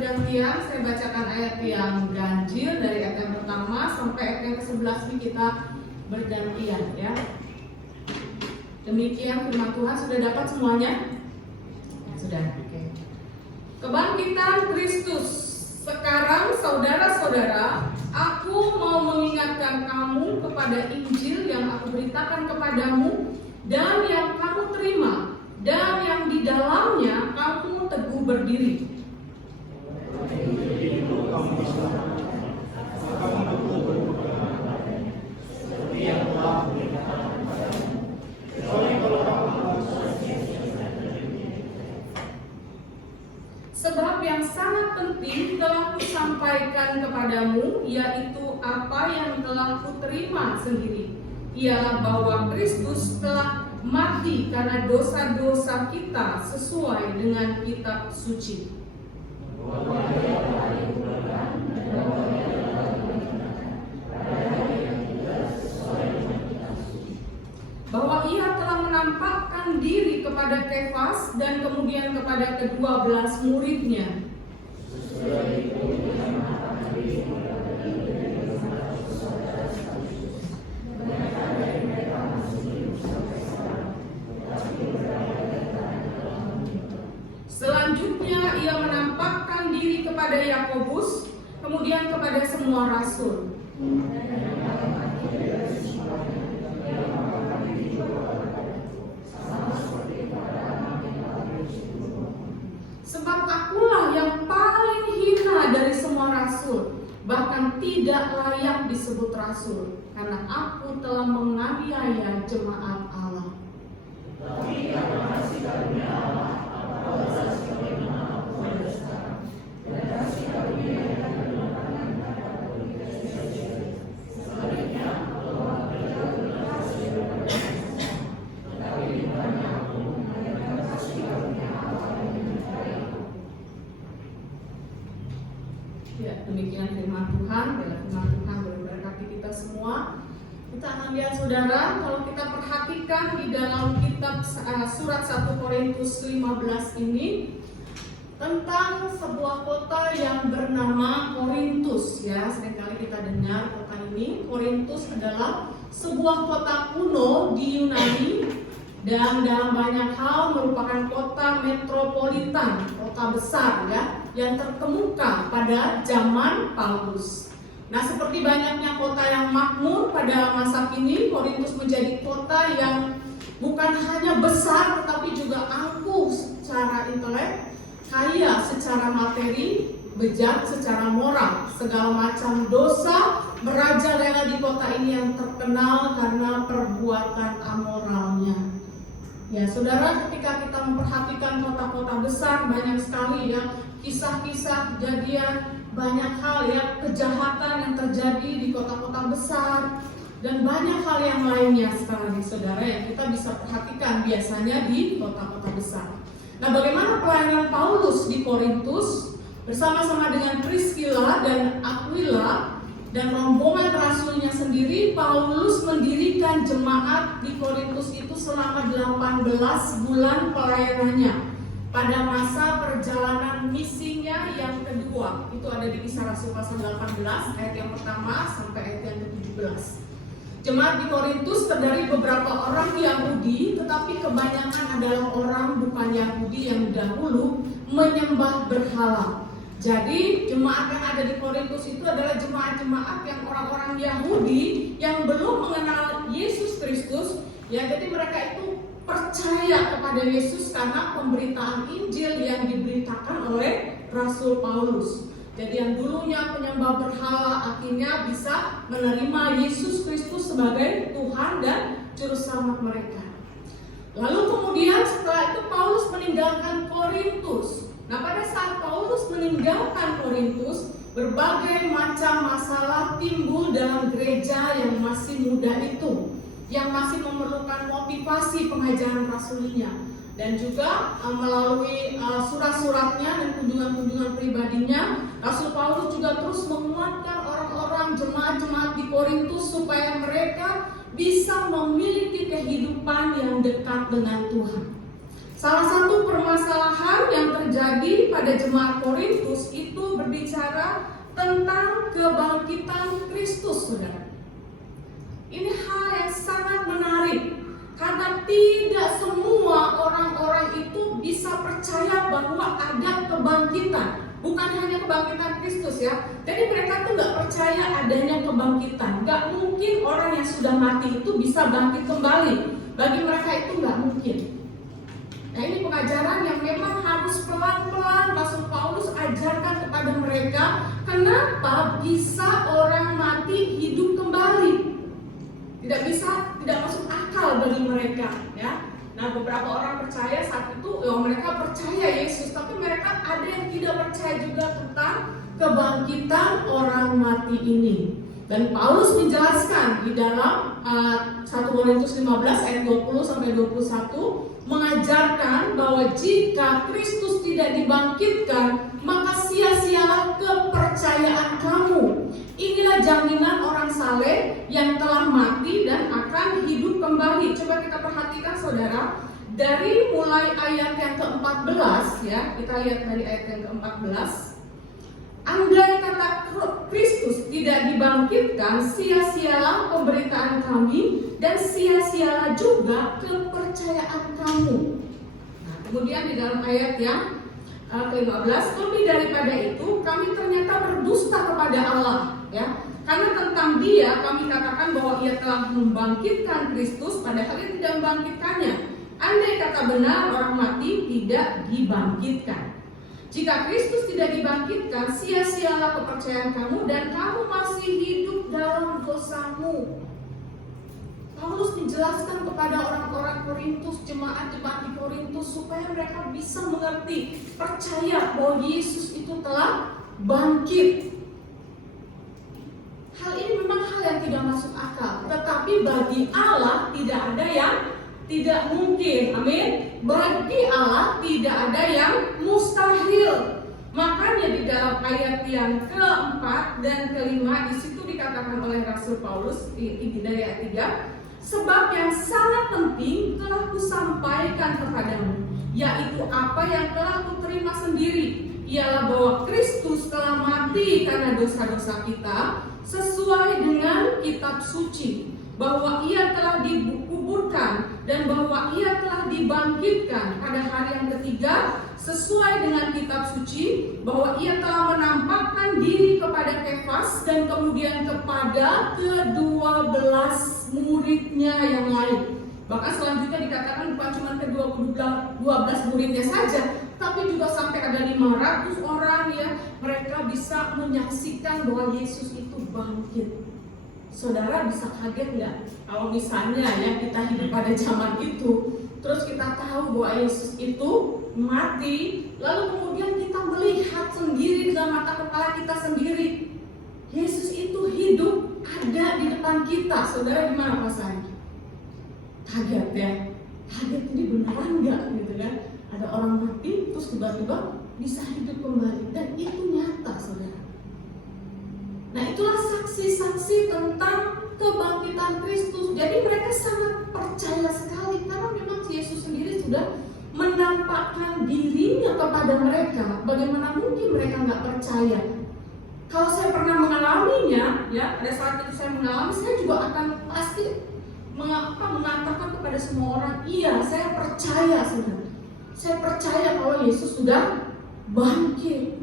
bergantian. Saya bacakan ayat yang ganjil dari ayat yang pertama sampai ayat yang ke-11 ini kita bergantian ya. Demikian firman Tuhan. Sudah dapat semuanya? Sudah. Oke. Kebangkitan Kristus. Sekarang saudara-saudara, aku mau mengingatkan kamu kepada Injil yang aku beritakan kepadamu dan yang kamu terima dan yang di dalamnya kamu teguh berdiri. Sebab yang sangat penting telah kusampaikan kepadamu, yaitu apa yang telah kuterima sendiri, ialah bahwa Kristus telah mati karena dosa-dosa kita sesuai dengan kitab suci. Bahwa ia telah menampakkan diri kepada Kefas dan kemudian kepada ke-12 muridnya. Selanjutnya ia menampakkan diri kepada Yakobus, kemudian kepada semua rasul. Sebab akulah yang paling hina dari semua rasul, bahkan tidak layak disebut rasul, karena aku telah menganiaya jemaat Allah. Tapi karena kasih karunia Allah, ya, demikian firman Tuhan. Biarlah firman Tuhan memberkati kita semua. Kita akan lihat saudara, kalau kita perhatikan di dalam kitab surat 1 Korintus 15 ini tentang sebuah kota yang bernama Korintus ya. Seringkali kita dengar kota ini. Korintus adalah sebuah kota kuno di Yunani dan dalam banyak hal merupakan kota metropolitan, kota besar ya, yang terkemuka pada zaman Paulus. Nah, seperti banyaknya kota yang makmur pada masa kini, Korintus menjadi kota yang bukan hanya besar tetapi juga angkuh secara intelek, kaya secara materi, bejat secara moral. Segala macam dosa merajalela di kota ini yang terkenal karena perbuatan amoralnya. Ya, saudara, ketika kita memperhatikan kota-kota besar, banyak sekali ya kisah-kisah kejadian, banyak hal ya kejahatan yang terjadi di kota-kota besar dan banyak hal yang lainnya sekali saudara yang kita bisa perhatikan biasanya di kota-kota besar. Nah, bagaimana pelayanan Paulus di Korintus bersama-sama dengan Priscilla dan Aquila dan rombongan rasulnya sendiri? Paulus mendirikan jemaat di Korintus itu selama 18 bulan pelayanannya. Pada masa perjalanan misinya yang kedua, itu ada di Kisah Rasul pasal 18 ayat yang pertama sampai ayat yang ke-17. Jemaat di Korintus terdiri beberapa orang Yahudi, tetapi kebanyakan adalah orang bukan Yahudi yang dahulu menyembah berhala. Jadi jemaat yang ada di Korintus itu adalah jemaat-jemaat yang orang-orang Yahudi yang belum mengenal Yesus Kristus. Ya, jadi mereka itu percaya kepada Yesus karena pemberitaan Injil yang diberitakan oleh Rasul Paulus. Jadi yang dulunya penyembah berhala akhirnya bisa menerima Yesus Kristus sebagai Tuhan dan Juru Selamat mereka. Lalu kemudian setelah itu Paulus meninggalkan Korintus. Nah, pada saat Paulus meninggalkan Korintus, berbagai macam masalah timbul dalam gereja yang masih muda itu, yang masih memerlukan motivasi pengajaran rasulinya, dan juga melalui surat-suratnya dan kunjungan-kunjungan pribadinya, Rasul Paulus juga terus menguatkan orang-orang jemaat-jemaat di Korintus supaya mereka bisa memiliki kehidupan yang dekat dengan Tuhan. Salah satu permasalahan yang terjadi pada jemaat Korintus itu berbicara tentang kebangkitan Kristus, saudara. Ini hal yang sangat menarik, karena tidak semua orang-orang itu bisa percaya bahwa ada kebangkitan. Bukan hanya kebangkitan Kristus ya. Jadi mereka tuh nggak percaya adanya kebangkitan. Nggak mungkin orang yang sudah mati itu bisa bangkit kembali. Bagi mereka itu nggak mungkin. Nah, ini pengajaran yang memang harus pelan-pelan Rasul Paulus ajarkan kepada mereka. Kenapa bisa orang mati hidup kembali? Tidak masuk akal bagi mereka, ya. Nah, beberapa orang percaya saat itu, mereka percaya Yesus, tapi mereka ada yang tidak percaya juga tentang kebangkitan orang mati ini. Dan Paulus menjelaskan di dalam 1 Korintus 15 ayat 20 sampai 21 mengajarkan bahwa jika Kristus tidak dibangkitkan, maka sia-sialah kepercayaan kamu. Inilah jaminan orang saleh yang telah mati dan akan hidup kembali. Coba kita perhatikan, saudara, dari mulai ayat yang ke-14 ya, kita lihat dari ayat yang ke-14. Andai kata Kristus tidak dibangkitkan, sia-sialah pemberitaan kami dan sia-sialah juga kepercayaan kamu. Nah, kemudian di dalam ayat yang ke-15, lebih daripada itu kami ternyata berdusta kepada Allah, ya. Karena tentang Dia kami katakan bahwa Ia telah membangkitkan Kristus, padahal Ia tidak membangkitkannya. Andai kata benar orang mati tidak dibangkitkan. Jika Kristus tidak dibangkitkan, sia-sialah kepercayaan kamu dan kamu masih hidup dalam dosamu. Paulus menjelaskan kepada orang-orang Korintus, jemaat-jemaat di Korintus, supaya mereka bisa mengerti, percaya bahwa Yesus itu telah bangkit. Hal ini memang hal yang tidak masuk akal, tetapi bagi Allah tidak ada yang tidak mungkin. Amin. Bagi Allah tidak ada yang mustahil. Makanya di dalam ayat yang keempat dan kelima di situ dikatakan oleh Rasul Paulus dari ayat 3, sebab yang sangat penting telah kusampaikan kepadamu, yaitu apa yang telah kuterima sendiri, ialah bahwa Kristus telah mati karena dosa-dosa kita sesuai dengan kitab suci, bahwa Ia telah dikuburkan dan bahwa Ia telah dibangkitkan pada hari yang ketiga sesuai dengan kitab suci, bahwa Ia telah menampakkan diri kepada Kefas dan kemudian kepada ke-12 muridnya yang lain. Bahkan selanjutnya dikatakan bukan cuma ke-12 muridnya saja, tapi juga sampai ada 500 orang ya, mereka bisa menyaksikan bahwa Yesus itu bangkit. Saudara bisa kaget nggak kalau misalnya ya kita hidup pada zaman itu, terus kita tahu bahwa Yesus itu mati, lalu kemudian kita melihat sendiri dengan mata kepala kita sendiri, Yesus itu hidup ada di depan kita. Saudara gimana perasaannya? Kaget ya, kaget ini beneran nggak gitu kan? Ada orang mati terus tiba-tiba bisa hidup kembali, dan itu nyata, saudara. Nah, itulah saksi-saksi tentang kebangkitan Kristus. Jadi mereka sangat percaya sekali karena memang Yesus sendiri sudah menampakkan dirinya kepada mereka. Bagaimana mungkin mereka nggak percaya? Kalau saya pernah mengalaminya, ya, pada saat itu saya mengalami, saya juga akan pasti mengatakan kepada semua orang, iya, saya percaya, saudara. Saya percaya bahwa Yesus sudah bangkit.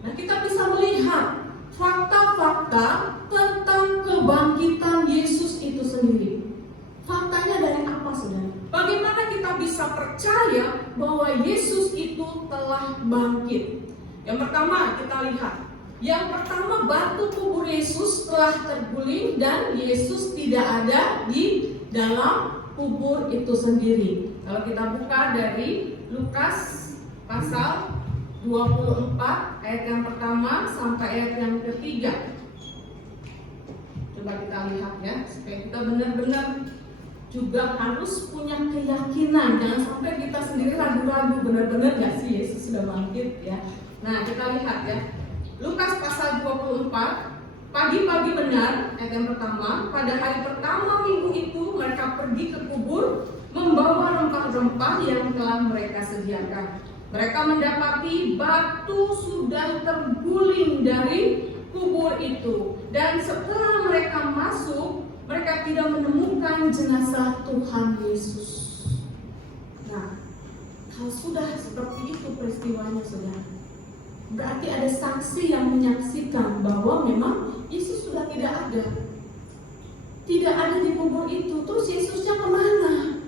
Nah, kita bisa melihat fakta-fakta tentang kebangkitan Yesus itu sendiri. Faktanya dari apa, saudara? Bagaimana kita bisa percaya bahwa Yesus itu telah bangkit? Yang pertama kita lihat. Yang pertama, batu kubur Yesus telah terguling dan Yesus tidak ada di dalam kubur itu sendiri. Kalau kita buka dari Lukas pasal 24 ayat yang pertama sampai ayat yang ketiga. Coba kita lihat ya, supaya kita benar-benar juga harus punya keyakinan. Jangan sampai kita sendiri ragu-ragu, benar-benar gak sih Yesus sudah bangkit ya. Nah, kita lihat ya, Lukas pasal 24, pagi-pagi benar, ayat yang pertama, pada hari pertama minggu itu mereka pergi ke kubur membawa rempah-rempah yang telah mereka sediakan. Mereka mendapati batu sudah terguling berguling dari kubur itu. Dan setelah mereka masuk, mereka tidak menemukan jenazah Tuhan Yesus. Nah, kalau sudah seperti itu peristiwanya, saudara, berarti ada saksi yang menyaksikan bahwa memang Yesus sudah tidak ada. Tidak ada di kubur itu. Terus Yesusnya kemana?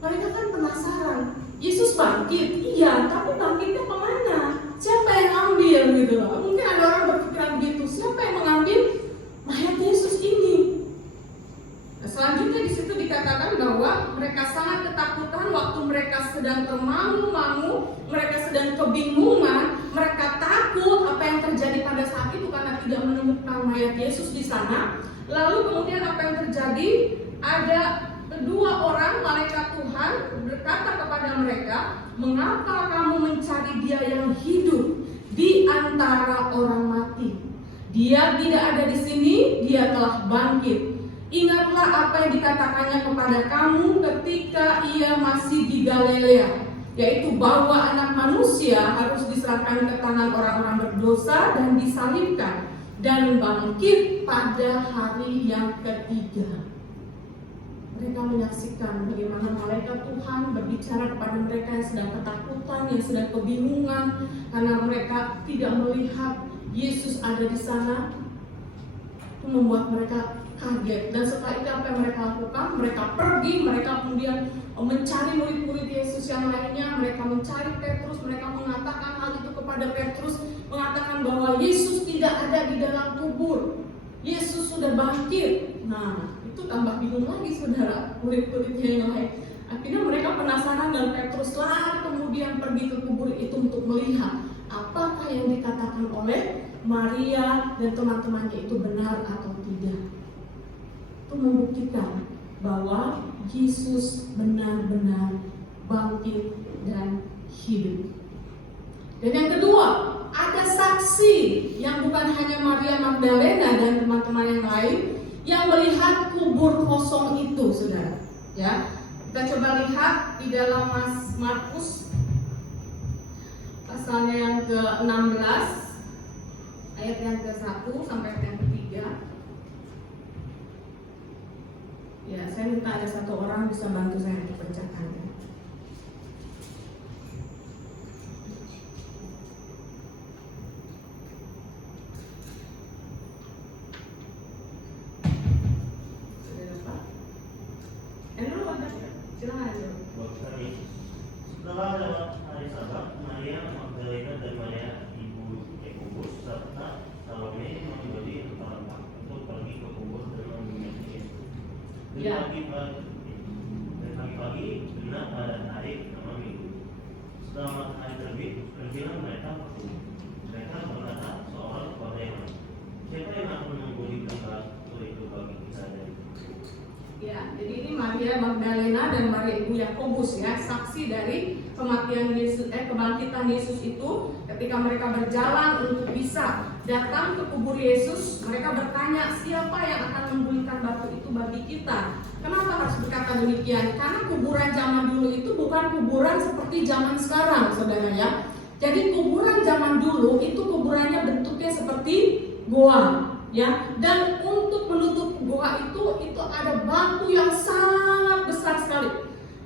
Mereka kan penasaran. Yesus bangkit, iya, tapi bangkitnya kemana? Siapa yang ambil gitu loh? Mungkin ada orang berpikiran begitu. Siapa yang mengambil mayat Yesus ini? Nah, selanjutnya di situ dikatakan bahwa mereka sangat ketakutan waktu mereka sedang termangu-mangu, mereka sedang kebingungan, mereka takut apa yang terjadi pada saat itu karena tidak menemukan mayat Yesus di sana. Lalu kemudian apa yang terjadi? Ada kedua orang malaikat Tuhan berkata kepada mereka, "Mengapa kamu mencari Dia yang hidup di antara orang mati? Dia tidak ada di sini, Dia telah bangkit. Ingatlah apa yang dikatakannya kepada kamu ketika Ia masih di Galilea, yaitu bahwa Anak Manusia harus diserahkan ke tangan orang-orang berdosa dan disalibkan dan bangkit pada hari yang ketiga." Mereka menyaksikan bagaimana malaikat Tuhan berbicara kepada mereka yang sedang ketakutan, yang sedang kebingungan karena mereka tidak melihat Yesus ada di sana. Itu membuat mereka kaget. Dan setelah itu apa yang mereka lakukan? Mereka pergi, mereka kemudian mencari murid-murid Yesus yang lainnya. Mereka mencari Petrus, mereka mengatakan hal itu kepada Petrus, mengatakan bahwa Yesus tidak ada di dalam kubur, Yesus sudah bangkit. Nah, itu tambah bingung lagi, saudara, murid-muridnya yang lain. Akhirnya mereka penasaran dan Petrus lari kemudian pergi ke kubur itu untuk melihat apakah yang dikatakan oleh Maria dan teman-temannya itu benar atau tidak. Itu membuktikan bahwa Yesus benar-benar bangkit dan hidup. Dan yang kedua, ada saksi yang bukan hanya Maria Magdalena dan teman-teman yang lain yang melihat kubur kosong itu, saudara. Ya, kita coba lihat di dalam Markus pasalnya yang ke-16 ayat yang ke-1 sampai ayat yang ke-3. Ya, saya minta ada satu orang bisa bantu saya untuk bacakannya. Setelah lewat hari Sabat, Maria Magdalena dan Maria ibu Yakobus serta Salome mengikuti empat untuk pergi ke kubur dan mengunjungi Yesus. Dan pagi-pagi benar pada hari pertama minggu. Setelah matahari terbit, pergilah mereka ke kubur. Mereka berkata seorang kepada yang lain, "Siapa yang akan mengguli tempat itu bagi kita?" Ya, jadi ini Maria Magdalena dan Maria ibu Yakobus, ya, saksi dari kematian Yesus, kebangkitan Yesus itu. Ketika mereka berjalan untuk bisa datang ke kubur Yesus, mereka bertanya, siapa yang akan menggulingkan batu itu bagi kita? Kenapa harus berkata demikian? Karena kuburan zaman dulu itu bukan kuburan seperti zaman sekarang, saudara, ya. Jadi kuburan zaman dulu itu kuburannya bentuknya seperti goa. Ya, dan untuk menutup goa itu ada batu yang sangat besar sekali.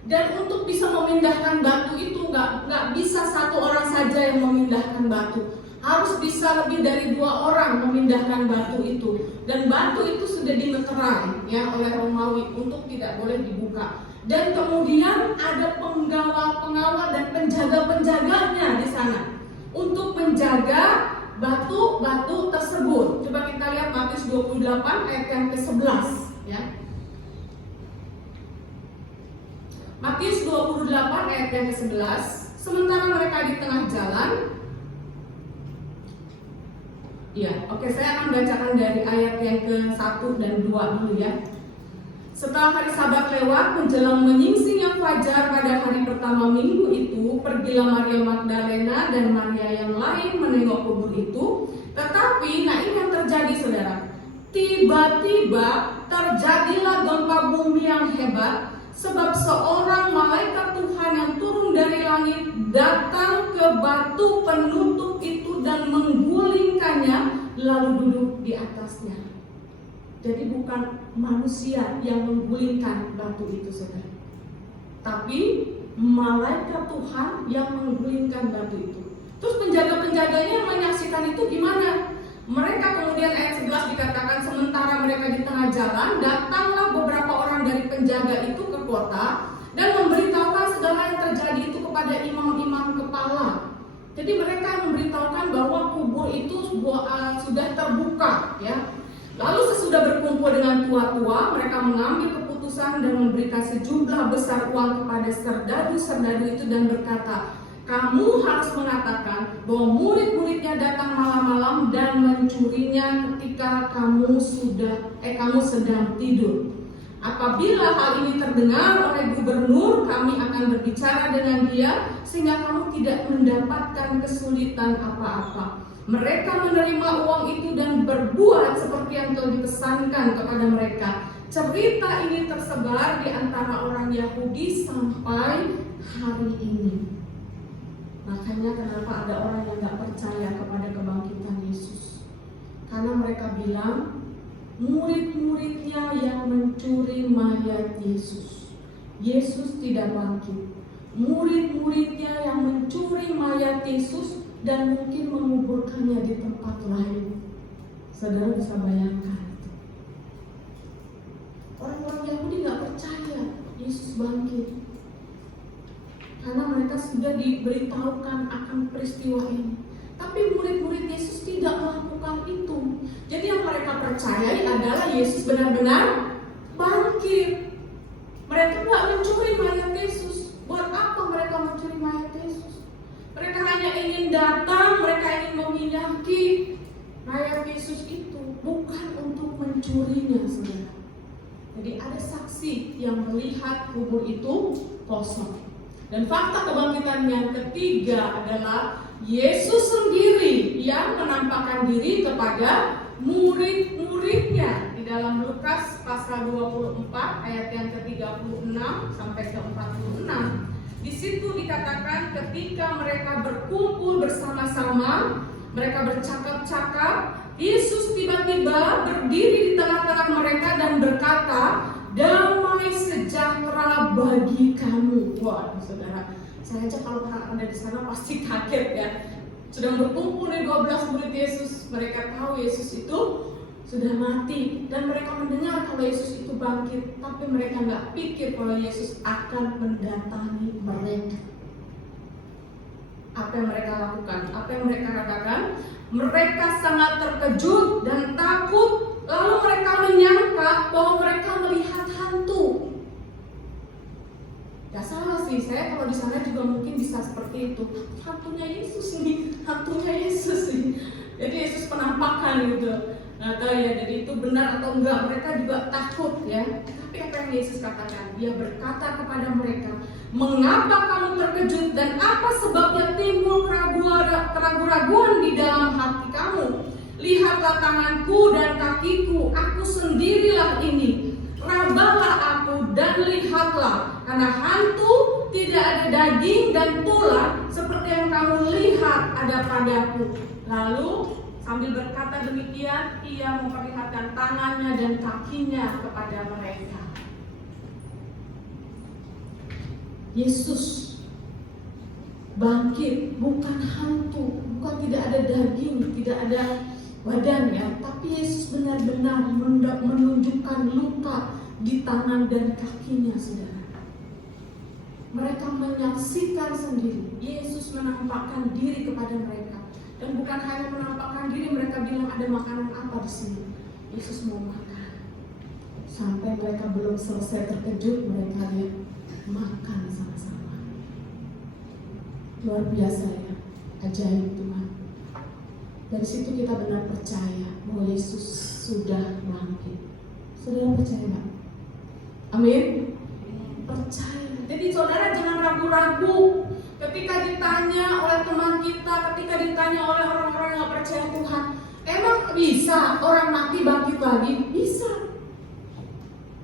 Dan untuk bisa memindahkan batu itu nggak bisa satu orang saja yang memindahkan batu. Harus bisa lebih dari 2 orang memindahkan batu itu. Dan batu itu sudah dimeterai, ya, oleh Romawi untuk tidak boleh dibuka. Dan kemudian ada pengawal-pengawal dan penjaga-penjaganya di sana untuk menjaga batu-batu tersebut. Coba kita lihat Matius 28 ayat yang ke-11, ya. Matius 28 ayat yang ke-11. Sementara mereka di tengah jalan. Ya, oke, saya akan bacakan dari ayat yang ke-1 dan 2 dulu, ya. Setelah hari Sabat lewat, menjelang menyingsingnya fajar pada hari pertama minggu itu, pergilah Maria Magdalena dan Maria yang lain menengok kubur itu. Tetapi, nah ini yang terjadi, saudara. Tiba-tiba terjadilah gempa bumi yang hebat, sebab seorang malaikat Tuhan yang turun dari langit datang ke batu penutup itu dan menggulingkan lalu duduk di atasnya. Jadi bukan manusia yang menggulingkan batu itu, saudara, tapi malaikat Tuhan yang menggulingkan batu itu. Terus penjaga-penjaganya yang menyaksikan itu gimana? Mereka kemudian ayat 11 dikatakan, sementara mereka di tengah jalan, datanglah beberapa orang dari penjaga itu ke kota dan memberitahukan segala yang terjadi itu kepada imam-imam kepala. Jadi mereka memberitahukan bahwa kubur itu sudah terbuka, ya. Lalu sesudah berkumpul dengan tua-tua, mereka mengambil keputusan dan memberikan sejumlah besar uang kepada serdadu-serdadu itu dan berkata, kamu harus mengatakan bahwa murid-muridnya datang malam-malam dan mencurinya ketika kamu sedang tidur. Apabila hal ini terdengar oleh gubernur, kami akan berbicara dengan dia sehingga kamu tidak mendapatkan kesulitan apa-apa. Mereka menerima uang itu dan berbuat seperti yang telah dipesankan kepada mereka. Cerita ini tersebar di antara orang Yahudi sampai hari ini. Makanya kenapa ada orang yang gak percaya kepada kebangkitan Yesus? Karena mereka bilang murid-muridnya yang mencuri mayat Yesus. Yesus tidak bangkit. Murid-muridnya yang mencuri mayat Yesus dan mungkin menguburkannya di tempat lain. Saudara bisa bayangkan itu. Orang-orang Yahudi gak percaya Yesus bangkit, karena mereka sudah diberitahukan akan peristiwa ini. Tapi murid-murid Yesus tidak melakukan itu. Jadi yang mereka percayai adalah Yesus benar-benar bangkit. Mereka gak mencuri mayat Yesus. Buat apa mereka mencuri mayat Yesus? Mereka hanya ingin datang, mereka ingin memiliki mayat Yesus itu, bukan untuk mencurinya, saudara. Jadi ada saksi yang melihat kubur itu kosong. Dan fakta kebangkitan yang ketiga adalah Yesus sendiri yang menampakkan diri kepada murid-muridnya. Di dalam Lukas pasal 24 ayat yang ke-36 sampai ke-46. Di situ dikatakan ketika mereka berkumpul bersama-sama, mereka bercakap-cakap, Yesus tiba-tiba berdiri di tengah-tengah mereka dan berkata, damai sejahtera bagi kamu. Wah, saudara, saya aja kalau ada di sana pasti kaget ya. Sedang berkumpul nih 12 murid Yesus, mereka tahu Yesus itu sudah mati dan mereka mendengar kalau Yesus itu bangkit, tapi mereka nggak pikir kalau Yesus akan mendatangi mereka. Apa yang mereka lakukan? Apa yang mereka katakan? Mereka sangat terkejut dan takut. Lalu mereka menyangka bahwa mereka melihat hantu. Gak salah sih, saya kalau di sana juga mungkin bisa seperti itu. Hantunya Yesus nih, hantunya Yesus nih. Jadi Yesus penampakan gitu. Nggak tahu ya, jadi itu benar atau enggak, mereka juga takut ya. Tapi apa yang Yesus katakan? Dia berkata kepada mereka, mengapa kamu terkejut dan apa sebabnya timbul keraguan-keraguan di dalam hati kamu? Lihatlah tanganku dan kakiku, aku sendirilah ini. Rabalah aku dan lihatlah, karena hantu tidak ada daging dan tulang seperti yang kamu lihat ada padaku. Lalu sambil berkata demikian, ia memperlihatkan tangannya dan kakinya kepada mereka. Yesus bangkit bukan hantu, bukan tidak ada daging, tidak ada badannya, tapi Yesus benar-benar menunjukkan luka di tangan dan kakinya, saudara. Mereka menyaksikan sendiri Yesus menampakkan diri kepada mereka. Dan bukan hanya menampakkan diri, mereka bilang ada makanan apa di sini. Yesus mau makan. Sampai mereka belum selesai terkejut, mereka makan sama-sama. Luar biasa ya, ajaib Tuhan. Dari situ kita benar percaya bahwa Yesus sudah bangkit. Saudara percaya nggak? Amin. Percaya. Jadi saudara jangan ragu-ragu ketika ditanya oleh teman kita, ketika ditanya oleh orang-orang yang percaya Tuhan, emang bisa orang mati bangkit lagi? Bisa.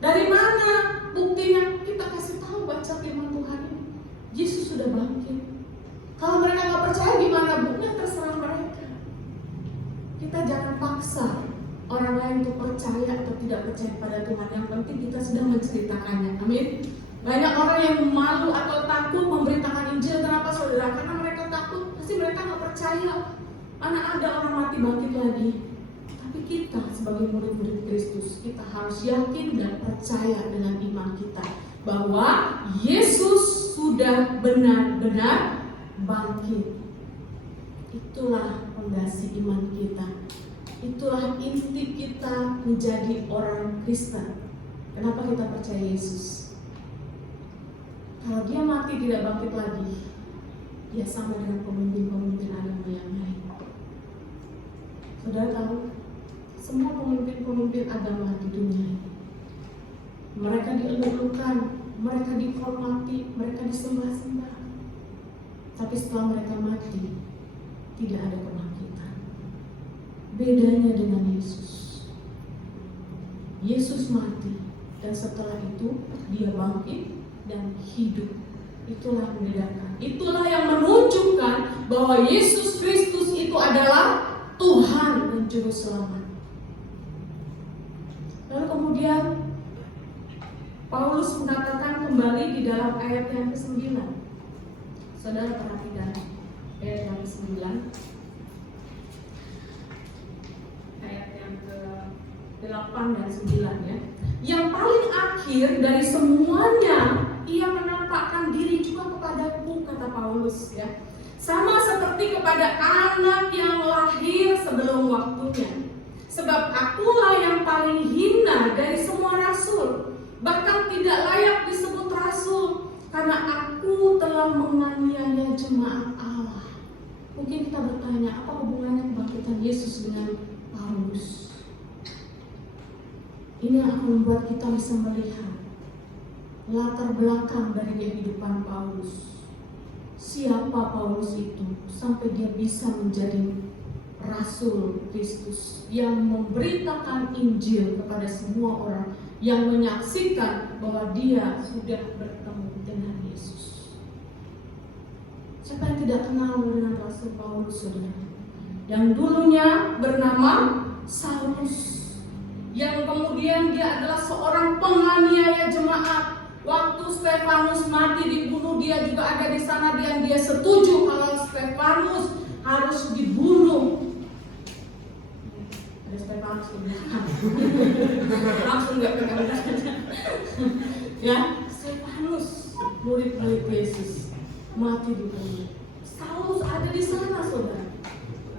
Dari mana buktinya? Kita kasih tahu, baca firman Tuhan ini. Yesus sudah bangkit. Kalau mereka nggak percaya gimana? Buktinya terserah mereka. Kita jangan paksa orang lain untuk percaya atau tidak percaya pada Tuhan. Yang penting kita sedang menceritakannya. Amin. Banyak orang yang malu atau takut memberitakan Injil. Kenapa saudara? Karena mereka takut. Pasti mereka nggak percaya. Mana ada orang mati bangkit lagi. Tapi kita sebagai murid-murid Kristus, kita harus yakin dan percaya dengan iman kita bahwa Yesus sudah benar-benar bangkit. Itulah fondasi iman kita. Itulah inti kita menjadi orang Kristen. Kenapa kita percaya Yesus? Kalau dia mati tidak bangkit lagi, dia sama dengan pemimpin-pemimpin agama yang lain. Saudara tahu, semua pemimpin-pemimpin agama di dunia ini, mereka dieluk-elukan, mereka dihormati, mereka disembah-sembah. Tapi setelah mereka mati, tidak ada kebangkitan. Bedanya dengan Yesus. Yesus mati dan setelah itu dia bangkit dan hidup. Itulah yang membedakan. Itulah yang menunjukkan bahwa Yesus Kristus itu adalah Tuhan dan Juru Selamat. Lalu kemudian Paulus mengatakan kembali di dalam ayat yang ke-9. Saudara perhatikan ayat yang ke-9. Ayat yang ke-8 dan 9 ya. Yang paling akhir dari semuanya, ia menampakkan diri juga kepadaku, kata Paulus ya. Sama seperti kepada anak yang lahir sebelum waktunya. Sebab akulah yang paling hina dari semua rasul, bahkan tidak layak disebut rasul, karena aku telah menganiaya jemaat Allah. Mungkin kita bertanya, apa hubungannya kebangkitan Yesus dengan Paulus? Ini yang akan membuat kita bisa melihat latar belakang dari kehidupan Paulus. Siapa Paulus itu sampai dia bisa menjadi Rasul Kristus yang memberitakan Injil kepada semua orang, yang menyaksikan bahwa dia sudah bertemu dengan Yesus. Siapa yang tidak kenal dengan Rasul Paulus, saudara? Yang dulunya bernama Saulus, yang kemudian dia adalah seorang penganiaya jemaat. Waktu Stefanus mati dibunuh, dia juga ada di sana dan dia setuju kalau Stefanus harus dibunuh. Ada Stefanus di belakang. Langsung nggak pegang. Ya, Stefanus, murid-murid Yesus, mati dibunuh. Saulus ada di sana, saudara.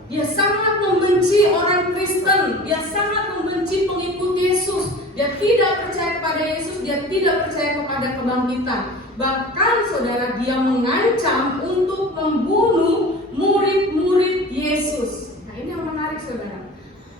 Dia sangat membenci orang Kristen, dia sangat membenci pengikut Yesus. Dia tidak percaya kepada Yesus, dia tidak percaya kepada kebangkitan. Bahkan saudara, dia mengancam untuk membunuh murid-murid Yesus. Nah, ini yang menarik saudara.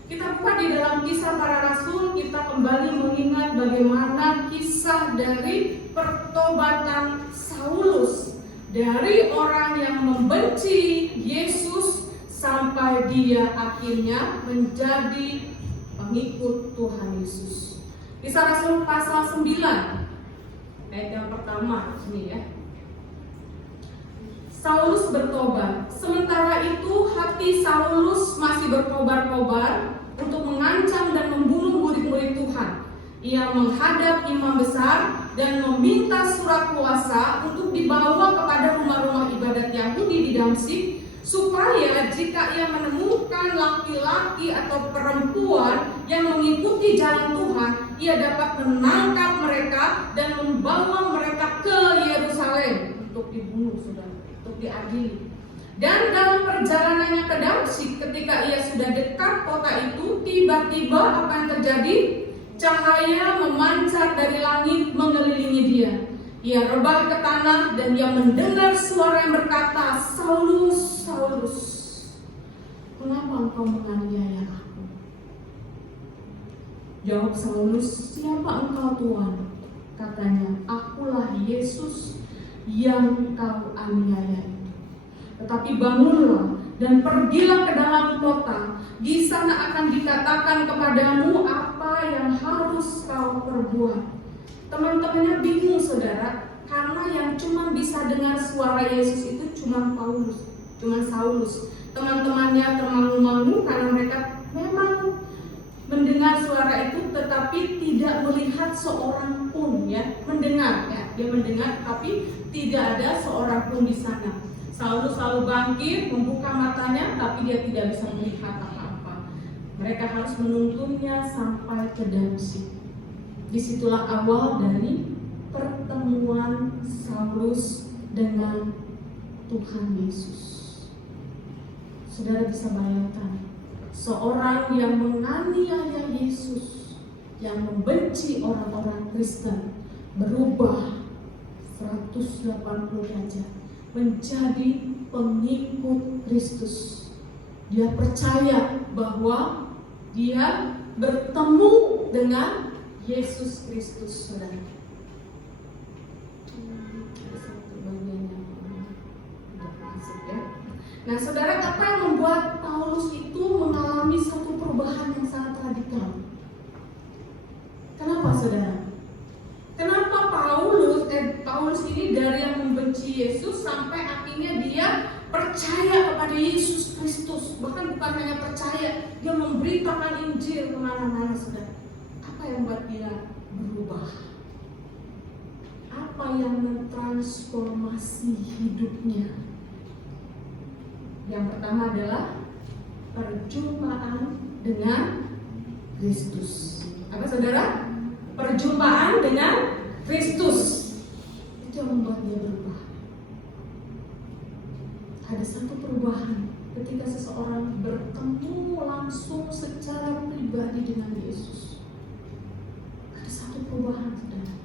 Kita buka di dalam Kisah Para Rasul, kita kembali mengingat bagaimana kisah dari pertobatan Saulus. Dari orang yang membenci Yesus sampai dia akhirnya menjadi pengikut Tuhan Yesus. Kisah Rasul pasal 9 ayat yang pertama ini ya. Saulus bertobat. Sementara itu hati Saulus masih berkobar-kobar untuk mengancam dan membunuh murid-murid Tuhan. Ia menghadap imam besar dan meminta surat kuasa untuk dibawa kepada rumah-rumah ibadat Yahudi di Damsyik, supaya jika ia menemukan laki-laki atau perempuan yang mengikuti jalan Tuhan, ia dapat menangkap mereka dan membawa mereka ke Yerusalem untuk dibunuh, saudara, untuk diadili. Dan dalam perjalanannya ke Damsyik, ketika ia sudah dekat kota itu, tiba-tiba apa yang terjadi? Cahaya memancar dari langit mengelilingi dia. Ia rebah ke tanah dan dia mendengar suara yang berkata, Saulus, Saulus, mengapa engkau menganiaya aku? Jawab Saulus, siapa engkau Tuhan? Katanya, akulah Yesus yang kau aniaya itu. Tetapi bangunlah dan pergilah ke dalam kota. Di sana akan dikatakan kepadamu apa yang harus kau perbuat. Teman-temannya bingung saudara, karena yang cuma bisa dengar suara Yesus itu cuma Paulus, cuma Saulus. Teman-temannya termangu-mangu karena mereka seorang pun ya mendengar ya, dia mendengar tapi tidak ada seorang pun di sana. Saulus selalu bangkit, membuka matanya, tapi dia tidak bisa melihat apa-apa. Mereka harus menuntunnya sampai ke Damsyik. Disitulah awal dari pertemuan Saulus dengan Tuhan Yesus. Saudara bisa bayangkan, seorang yang menganiaya Yesus, yang membenci orang-orang Kristen, berubah 180 derajat menjadi pengikut Kristus. Dia percaya bahwa dia bertemu dengan Yesus Kristus, saudara. Ada satu bagian yang tidak masuk ya. Nah, saudara, apa yang membuat Paulus itu mengalami satu perubahan yang sangat radikal? Kenapa, saudara? Kenapa Paulus ini dari yang membenci Yesus sampai akhirnya dia percaya kepada Yesus Kristus? Bahkan bukan hanya percaya, dia memberitakan Injil kemana-mana, saudara. Apa yang membuat dia berubah? Apa yang mentransformasi hidupnya? Yang pertama adalah perjumpaan dengan Kristus. Apa, saudara? Perjumpaan dengan Kristus. Itu yang membuat dia berubah. Ada satu perubahan ketika seseorang bertemu langsung secara pribadi dengan Yesus. Ada satu perubahan, saudara.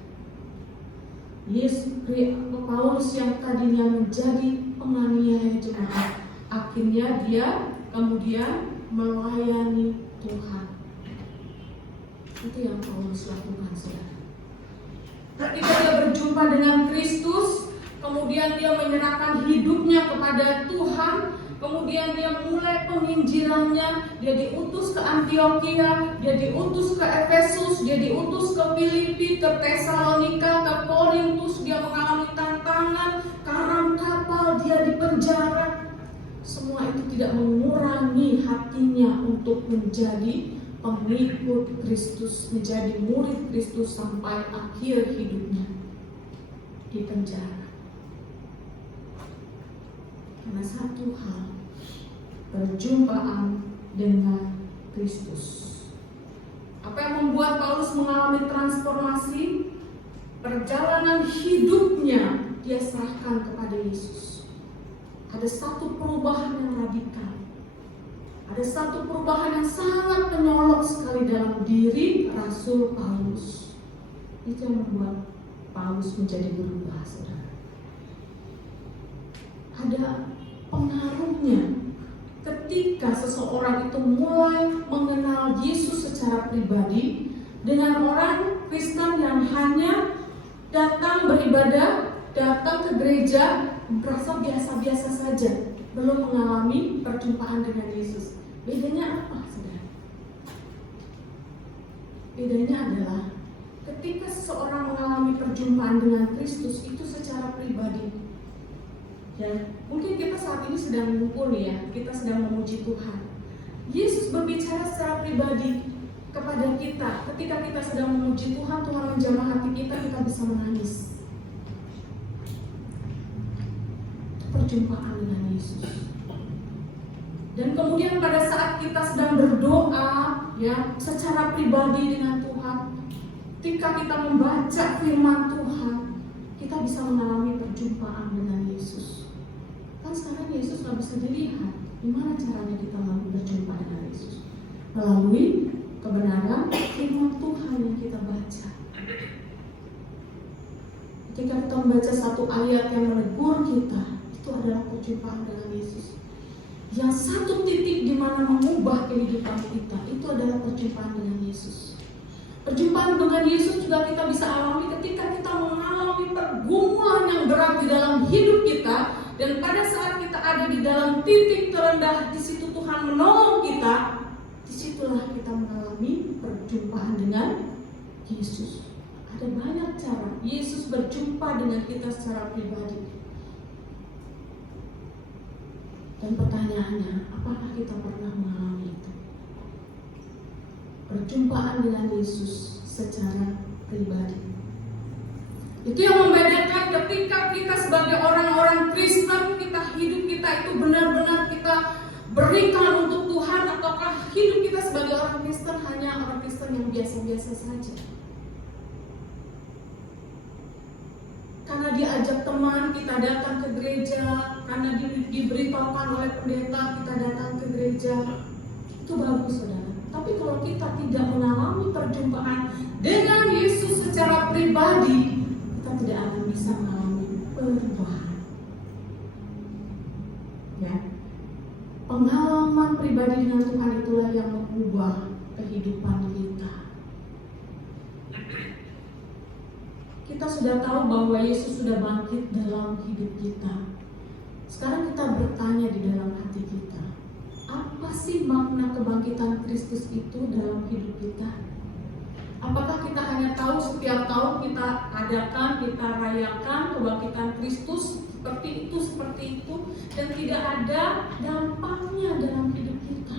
Paulus yang tadinya menjadi penganiaya jemaat, akhirnya dia kemudian melayani Tuhan. Itu yang Paulus lakukan, saudara. Ketika dia berjumpa dengan Kristus, kemudian dia menyerahkan hidupnya kepada Tuhan, kemudian dia mulai penginjilannya, dia diutus ke Antioquia, dia diutus ke Efesus, dia diutus ke Filipi, ke Tesalonika, ke Korintus, dia mengalami tantangan, karam kapal, dia dipenjara. Semua itu tidak mengurangi hatinya untuk menjadi pengikut Kristus, menjadi murid Kristus sampai akhir hidupnya di penjara. Karena satu hal, perjumpaan dengan Kristus. Apa yang membuat Paulus mengalami transformasi? Perjalanan hidupnya dia serahkan kepada Yesus. Ada satu perubahan yang radikal. Ada satu perubahan yang sangat menyolok sekali dalam diri Rasul Paulus. Itu yang membuat Paulus menjadi berubah, saudara. Ada pengaruhnya ketika seseorang itu mulai mengenal Yesus secara pribadi dengan orang Kristen yang hanya datang beribadah, datang ke gereja, merasa biasa-biasa saja, belum mengalami perjumpaan dengan Yesus. Bedanya apa, saudara? Bedanya adalah ketika seseorang mengalami perjumpaan dengan Kristus itu secara pribadi. Ya, mungkin kita saat ini sedang mengumpul ya, kita sedang memuji Tuhan. Yesus berbicara secara pribadi kepada kita. Ketika kita sedang memuji Tuhan, Tuhan menjamah hati kita bisa menangis. Perjumpaan dengan Yesus. Dan kemudian pada saat kita sedang berdoa ya secara pribadi dengan Tuhan, ketika kita membaca firman Tuhan, kita bisa mengalami perjumpaan dengan Yesus. Kan sekarang Yesus nggak bisa dilihat. Gimana caranya kita mau berjumpa dengan Yesus? Melalui kebenaran firman Tuhan yang kita baca. Ketika kita membaca satu ayat yang menegur kita, itu adalah perjumpaan dengan Yesus. Yang satu titik di mana mengubah kehidupan kita, itu adalah perjumpaan dengan Yesus. Perjumpaan dengan Yesus juga kita bisa alami ketika kita mengalami pergumulan yang berat di dalam hidup kita, dan pada saat kita ada di dalam titik terendah, di situ Tuhan menolong kita. Disitulah kita mengalami perjumpaan dengan Yesus. Ada banyak cara Yesus berjumpa dengan kita secara pribadi. Dan pertanyaannya, apakah kita pernah mengalami itu? Perjumpaan dengan Yesus secara pribadi. Itu yang membedakan ketika kita sebagai orang-orang Kristen, hidup kita itu benar-benar kita berikan untuk Tuhan, ataukah hidup kita sebagai orang Kristen hanya orang Kristen yang biasa-biasa saja. Karena diajak teman kita datang ke gereja, karena diberitahukan oleh pendeta kita datang ke gereja, itu bagus saudara. Tapi kalau kita tidak mengalami perjumpaan dengan Yesus secara pribadi, kita tidak akan bisa mengalami perubahan. Ya, pengalaman pribadi dengan Tuhan itulah yang mengubah kehidupan kita. Kita sudah tahu bahwa Yesus sudah bangkit dalam hidup kita. Sekarang kita bertanya di dalam hati kita, apa sih makna kebangkitan Kristus itu dalam hidup kita? Apakah kita hanya tahu setiap tahun kita adakan, kita rayakan kebangkitan Kristus seperti itu, dan tidak ada dampaknya dalam hidup kita?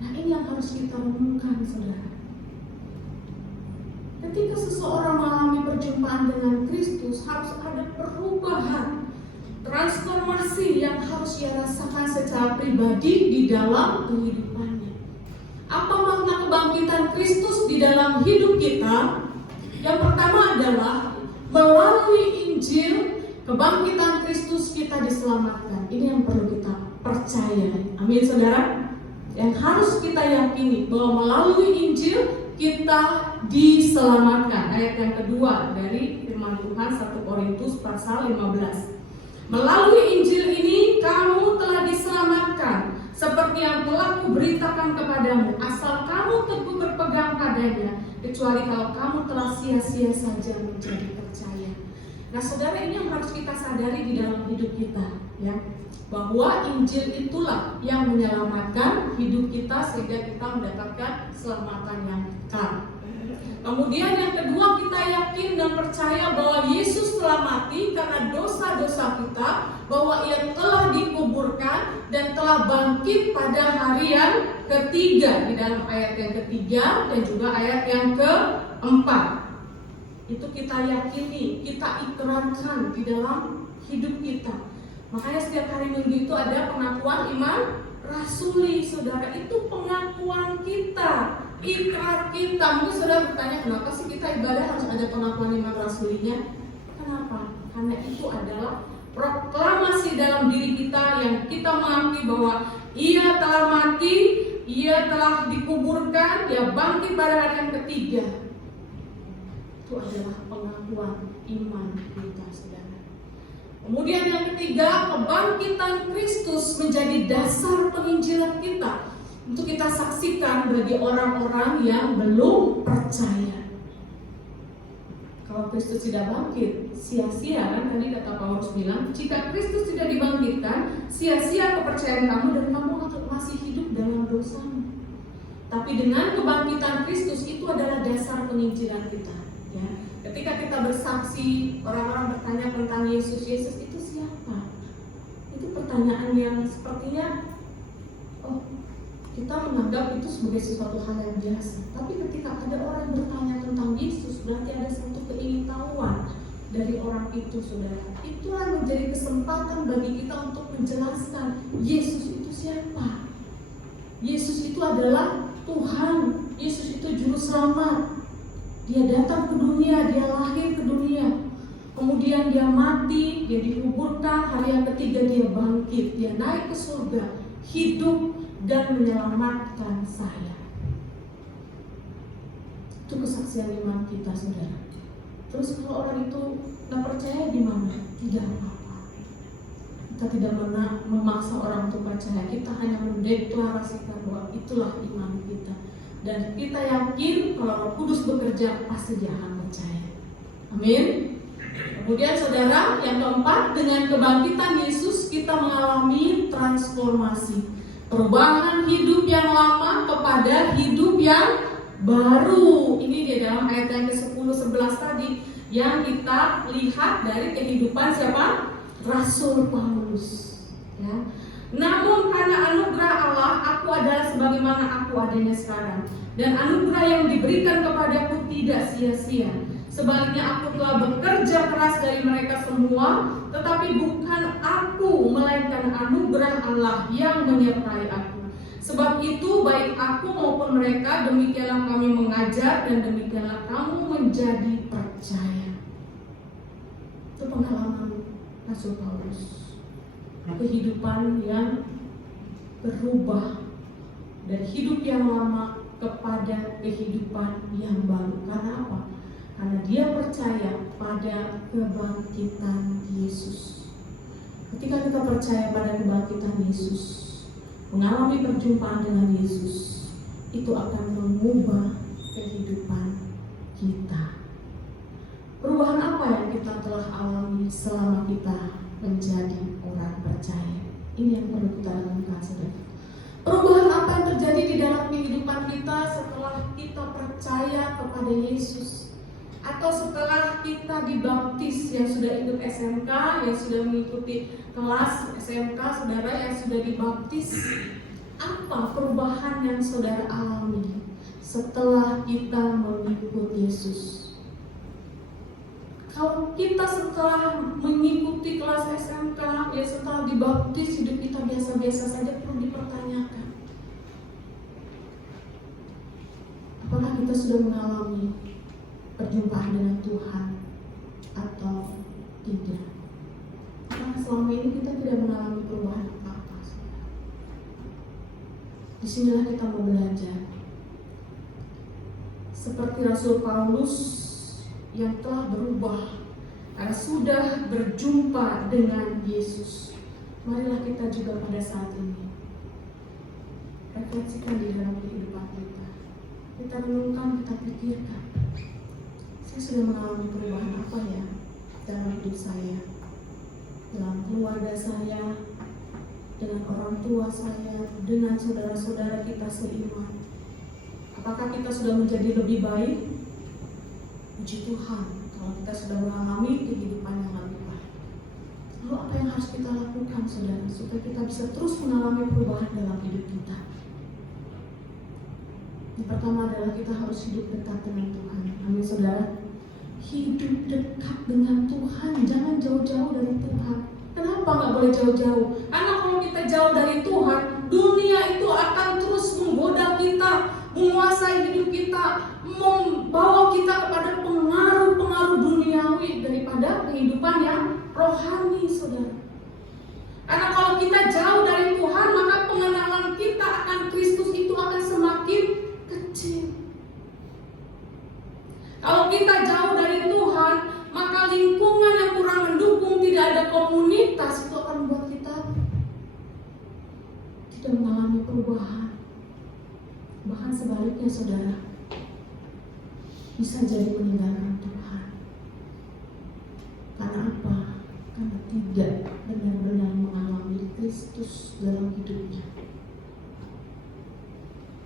Nah, ini yang harus kita renungkan, saudara. Ketika seseorang mengalami perjumpaan dengan Kristus, harus ada perubahan, transformasi yang harus ia rasakan secara pribadi di dalam kehidupannya. Apa makna kebangkitan Kristus di dalam hidup kita? Yang pertama adalah melalui Injil kebangkitan Kristus kita diselamatkan. Ini yang perlu kita percaya. Amin, saudara. Yang harus kita yakini bahwa melalui Injil kita diselamatkan. Ayat yang kedua dari firman Tuhan 1 Korintus pasal 15. Melalui Injil ini kamu telah diselamatkan, seperti yang telah kuberitakan kepadamu, asal kamu teguh berpegang padanya, kecuali kalau kamu telah sia-sia saja menjadi percaya. Nah, saudara, ini yang harus kita sadari di dalam hidup kita, ya, bahwa Injil itulah yang menyelamatkan hidup kita sehingga kita mendapatkan keselamatan yang kekal. Kemudian yang kedua, kita yakin dan percaya bahwa Yesus telah mati karena dosa-dosa kita, bahwa Ia telah dikuburkan dan telah bangkit pada hari yang ketiga, di dalam ayat yang ketiga dan juga ayat yang keempat. Itu kita yakini, kita ikrarkan di dalam hidup kita. Makanya setiap hari Minggu itu ada pengakuan iman rasuli, saudara. Itu pengakuan kita, ikrar kita. Mungkin saudara bertanya, kenapa sih kita ibadah harus ada pengakuan iman rasulinya? Kenapa? Karena itu adalah proklamasi dalam diri kita yang kita mengakui bahwa Ia telah mati, Ia telah dikuburkan, Ia bangkit pada hari yang ketiga. Itu adalah pengakuan iman kita, saudara. Kemudian yang ketiga, kebangkitan Kristus menjadi dasar penginjilan kita untuk kita saksikan bagi orang-orang yang belum percaya. Kalau Kristus tidak bangkit, sia-sia, kan tadi kata Paulus bilang, jika Kristus tidak dibangkitkan, sia-sia kepercayaan kamu dan kamu masih hidup dalam dosamu. Tapi dengan kebangkitan Kristus itu adalah dasar penginjilan kita, ya. Ketika kita bersaksi, orang-orang bertanya tentang Yesus, Yesus itu siapa? Itu pertanyaan yang sepertinya, oh, kita menganggap itu sebagai sesuatu hal yang biasa. Tapi ketika ada orang bertanya tentang Yesus, berarti ada satu keingintahuan dari orang itu, saudara. Itulah menjadi kesempatan bagi kita untuk menjelaskan Yesus itu siapa. Yesus itu adalah Tuhan. Yesus itu juru selamat. Dia datang ke dunia, dia lahir ke dunia. Kemudian dia mati, dia dikuburkan, hari yang ketiga dia bangkit, dia naik ke surga, hidup dan menyelamatkan saya. Itu kesaksian iman kita, saudara. Terus kalau orang itu tidak percaya gimana? Tidak apa-apa. Kita tidak memaksa orang untuk percaya. Kita hanya mendeklarasikan bahwa itulah iman kita. Dan kita yakin kalau Roh Kudus bekerja, pasti dia akan percaya. Amin. Kemudian saudara, yang keempat, dengan kebangkitan Yesus kita mengalami transformasi, perubahan hidup yang lama kepada hidup yang baru. Ini di dalam ayat yang ke-10-11 tadi yang kita lihat dari kehidupan siapa? Rasul Paulus, ya. Namun karena anugerah Allah, aku adalah sebagaimana aku adanya sekarang. Dan anugerah yang diberikan kepadaku tidak sia-sia. Sebaliknya aku telah bekerja keras dari mereka semua, tetapi bukan aku, melainkan anugerah Allah yang menyertai aku. Sebab itu baik aku maupun mereka, demikianlah kami mengajar dan demikianlah kamu menjadi percaya. Itu pengalaman Rasul Paulus. Kehidupan yang berubah dari hidup yang lama kepada kehidupan yang baru. Karena apa? Karena dia percaya pada kebangkitan Yesus. Ketika kita percaya pada kebangkitan Yesus, mengalami perjumpaan dengan Yesus, itu akan mengubah kehidupan kita. Perubahan apa yang kita telah alami selama kita menjadi orang percaya? Ini yang perlu kita renungkan, saudara. Perubahan apa yang terjadi di dalam kehidupan kita setelah kita percaya kepada Yesus? Atau setelah kita dibaptis, yang sudah ikut SMK, yang sudah mengikuti kelas SMK, saudara yang sudah dibaptis, apa perubahan yang saudara alami setelah kita mengikut Yesus? Kalau kita setelah mengikuti kelas SMK, ya setelah dibaptis, hidup kita biasa-biasa saja, perlu dipertanyakan. Apakah kita sudah mengalami perjumpaan dengan Tuhan atau tidak? Karena selama ini kita tidak mengalami perubahan apa-apa. Disinilah kita mau belajar. Seperti Rasul Paulus yang telah berubah karena sudah berjumpa dengan Yesus. Marilah kita juga pada saat ini refleksikan di dalam kehidupan kita. Kita renungkan, kita pikirkan. Saya sudah mengalami perubahan apa ya dalam hidup saya, dalam keluarga saya, dengan orang tua saya, dengan saudara-saudara kita seiman. Apakah kita sudah menjadi lebih baik? Puji Tuhan kalau kita sudah mengalami kehidupan yang lebih baik. Lalu apa yang harus kita lakukan, saudara, supaya kita bisa terus mengalami perubahan dalam hidup kita? Yang pertama adalah kita harus hidup dekat dengan Tuhan. Amin, saudara. Hidup dekat dengan Tuhan, jangan jauh-jauh dari Tuhan. Kenapa nggak boleh jauh-jauh? Karena kalau kita jauh dari Tuhan, dunia itu akan terus menggoda kita, menguasai hidup kita, membawa kita kepada pengaruh-pengaruh duniawi daripada kehidupan yang rohani, saudara. Karena kalau kita jauh dari Tuhan, maka pengenalan kita akan Kristus itu akan semakin kecil. Kalau kita jauh dari Tuhan, maka lingkungan yang kurang mendukung, tidak ada komunitas, itu akan membuat kita tidak mengalami perubahan. Bahkan sebaliknya, saudara, bisa jadi meninggalkan Tuhan. Karena apa? Karena tidak benar-benar mengalami Kristus dalam hidupnya.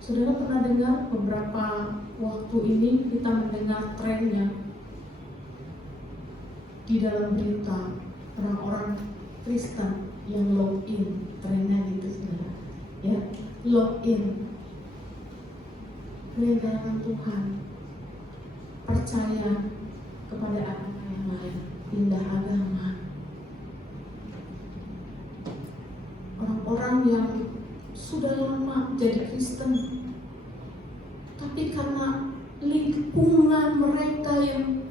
Saudara pernah dengar beberapa waktu ini kita mendengar trennya di dalam berita orang-orang Kristen yang login, trennya gitu, saudara. Ya, login, meninggalkan Tuhan, percaya kepada agama yang lain, pindah agama. Orang-orang yang sudah lama jadi Kristen, tapi karena lingkungan mereka yang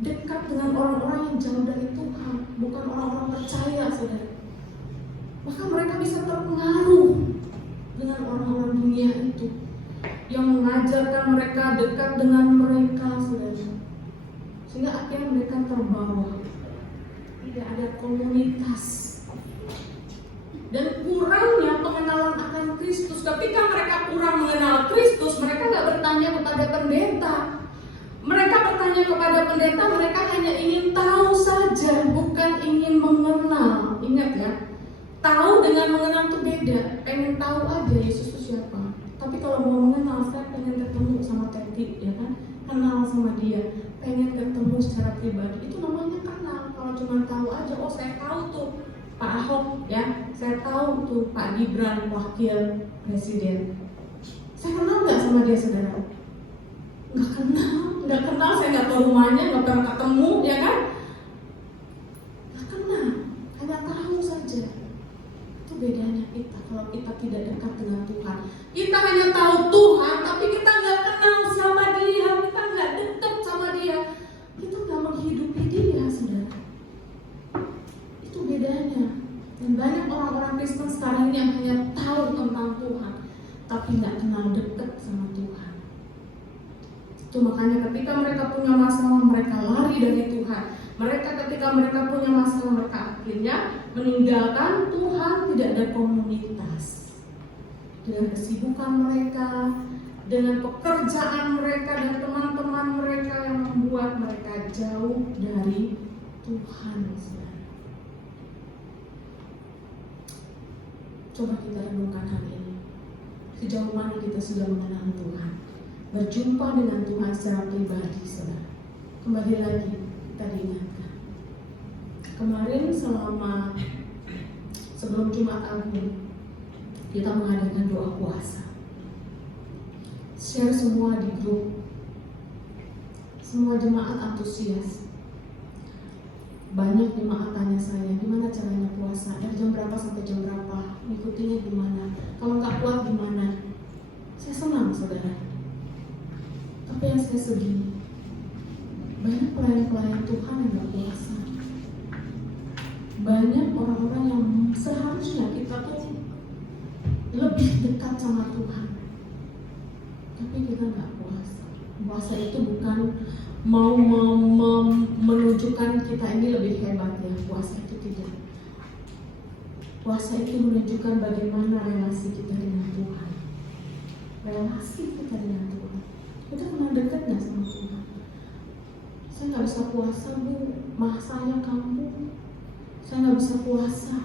dekat dengan orang-orang yang jauh dari Tuhan, bukan orang-orang percaya, saudara, maka mereka bisa terpengaruh dengan orang-orang dunia itu yang mengajarkan mereka, dekat dengan mereka, saudara, sehingga akhirnya mereka terbawa. Tidak ada komunitas dan kurangnya pengenalan akan Kristus. Ketika mereka kurang mengenal Kristus, mereka nggak bertanya kepada pendeta. Mereka bertanya kepada pendeta, mereka hanya ingin tahu saja, bukan ingin mengenal. Ingat ya, tahu dengan mengenal itu beda. Pengen tahu aja Yesus itu siapa. Tapi kalau mau mengenal, saya pengen ketemu sama Teti, ya kan? Kenal sama dia, pengen ketemu secara pribadi. Itu namanya kenal. Kalau cuma tahu aja, oh saya tahu tuh Pak Ahok ya, saya tahu tuh Pak Gibran wakil presiden. Saya kenal nggak sama dia saudara? Nggak kenal, saya nggak tahu rumahnya, nggak pernah ketemu, ya kan? Nggak kenal, hanya tahu saja. Itu bedanya kita kalau kita tidak dekat dengan Tuhan. Kita hanya tahu Tuhan, tapi kita nggak kenal siapa Dia, kita nggak dekat sama Dia, kita nggak menghidupi Dia, saudara. Itu bedanya. Dan banyak orang-orang Kristen sekarang ini yang hanya tahu tentang Tuhan, tapi nggak kenal dekat sama Tuhan. Itu makanya ketika mereka punya masalah, mereka lari dari Tuhan. Ketika mereka punya masalah, mereka akhirnya meninggalkan Tuhan, tidak ada komunitas. Dengan kesibukan mereka, dengan pekerjaan mereka dan teman-teman mereka yang membuat mereka jauh dari Tuhan. Coba kita renungkan hari ini. Sejauh mana kita sudah mengenal Tuhan, berjumpa dengan Tuhan secara pribadi, saudara. Kembali lagi kita diingatkan. Kemarin sebelum Jumat Agung, kita mengadakan doa puasa. Share semua di grup. Semua jemaat antusias. Banyak jemaat tanya saya, gimana caranya puasa? Jam berapa sampai jam berapa? Mengikutinya gimana? Kalau nggak kuat gimana? Saya senang, saudara. Tapi yang saya sedih, banyak pelayan-pelayan Tuhan yang nggak puasa. Banyak orang-orang yang seharusnya kita tuh lebih dekat sama Tuhan, tapi kita nggak puasa. Puasa itu bukan mau menunjukkan kita ini lebih hebat ya. Puasa itu tidak. Puasa itu menunjukkan bagaimana relasi kita dengan Tuhan. Relasi kita dengan Tuhan. Kita kenal dekat nggak sama Tuhan? Saya nggak bisa puasa, Bu. Mah saya kamu. Saya nggak bisa puasa.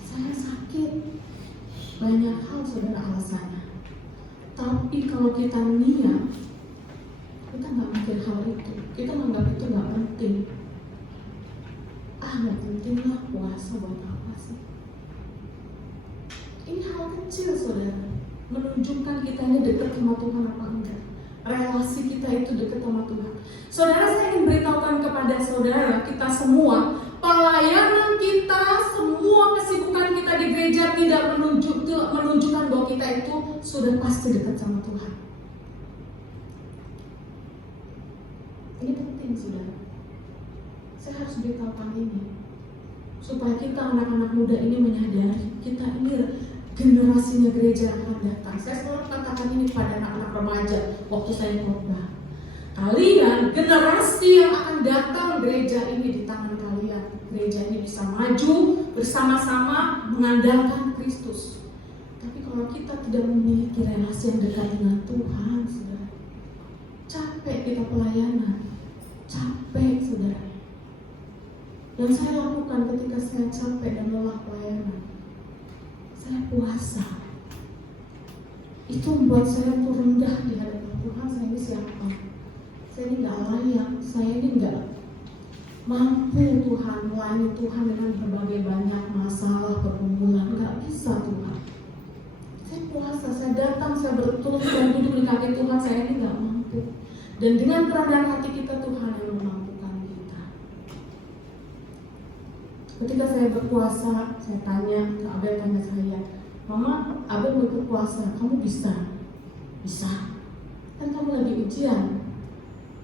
Saya sakit. Banyak hal saudara alasannya. Tapi kalau kita niat, kita nggak mikir hal itu. Kita menganggap itu nggak penting. Nggak penting lah puasa, buat apa sih? Ini hal kecil, saudara. Menunjukkan kita ini dekat sama Tuhan apa enggak. Relasi kita itu dekat sama Tuhan. Saudara, saya ingin beritahukan kepada saudara, kita semua, pelayanan kita, semua kesibukan kita di gereja tidak menunjukkan bahwa kita itu sudah pasti dekat sama Tuhan. Ini penting, saudara. Saya harus beritahukan ini supaya kita anak-anak muda ini menyadari kita ini generasinya gereja yang akan datang. Saya selalu katakan ini kepada anak-anak remaja waktu saya khotbah. Kalian generasi yang akan datang, gereja ini di tangan kalian. Gereja ini bisa maju bersama-sama mengandalkan Kristus. Tapi kalau kita tidak memiliki relasi yang dekat dengan Tuhan, saudara, capek kita pelayanan, capek, saudara. Yang saya lakukan ketika saya capek dan lelah pelayanan, saya puasa. Itu membuat saya tuh rendah di hadapan Tuhan. Saya ini siapa? Saya ini nggak layak. Saya ini nggak mampu Tuhan melayani Tuhan dengan berbagai banyak masalah pergumulan. Nggak bisa Tuhan. Saya puasa, saya datang, saya bertulus, saya duduk di kaki Tuhan. Saya ini nggak mampu. Dan dengan kerendahan hati kita, Tuhan yang memampukan kita. Ketika saya berpuasa, saya tanya, Kak Abel tanya saya, Mama, Abel mau ikut puasa, kamu bisa? Bisa. Kan kamu lagi ujian.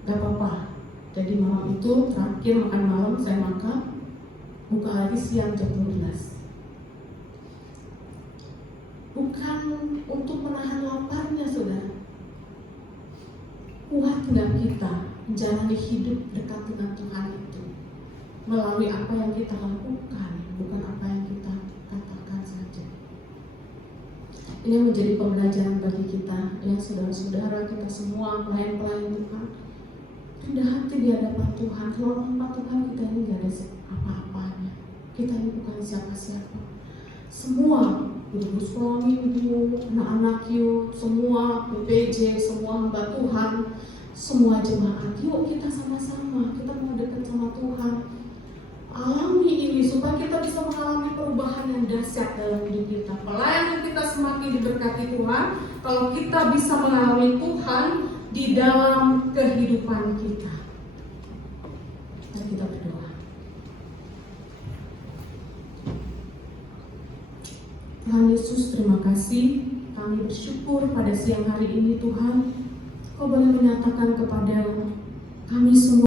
Gak apa-apa. Jadi malam itu terakhir makan malam saya makan, buka lagi siang jam 12. Bukan untuk menahan laparnya, saudara. Kuat nggak kita menjalani hidup dekat dengan Tuhan itu melalui apa yang kita lakukan, bukan apa yang kita katakan saja. Ini menjadi pembelajaran bagi kita, ya saudara-saudara, kita semua pelayan-pelayan Tuhan. Rendah hati di hadapan Tuhan. Kalau tanpa Tuhan kita ini nggak ada apa-apanya. Kita ini bukan siapa-siapa. Semua ibu suami, ibu, anak-anak yuk, semua PPJ, semua hamba Tuhan, semua jemaat, yuk kita sama-sama, kita mau dekat sama Tuhan. Alami ini supaya kita bisa mengalami perubahan yang dahsyat dalam hidup kita. Pelayanan kita semakin diberkati Tuhan kalau kita bisa mengalami Tuhan di dalam kehidupan kita. Mari kita berdoa. Tuhan Yesus, terima kasih. Kami bersyukur pada siang hari ini Tuhan, Kau boleh menyatakan kepada kami semua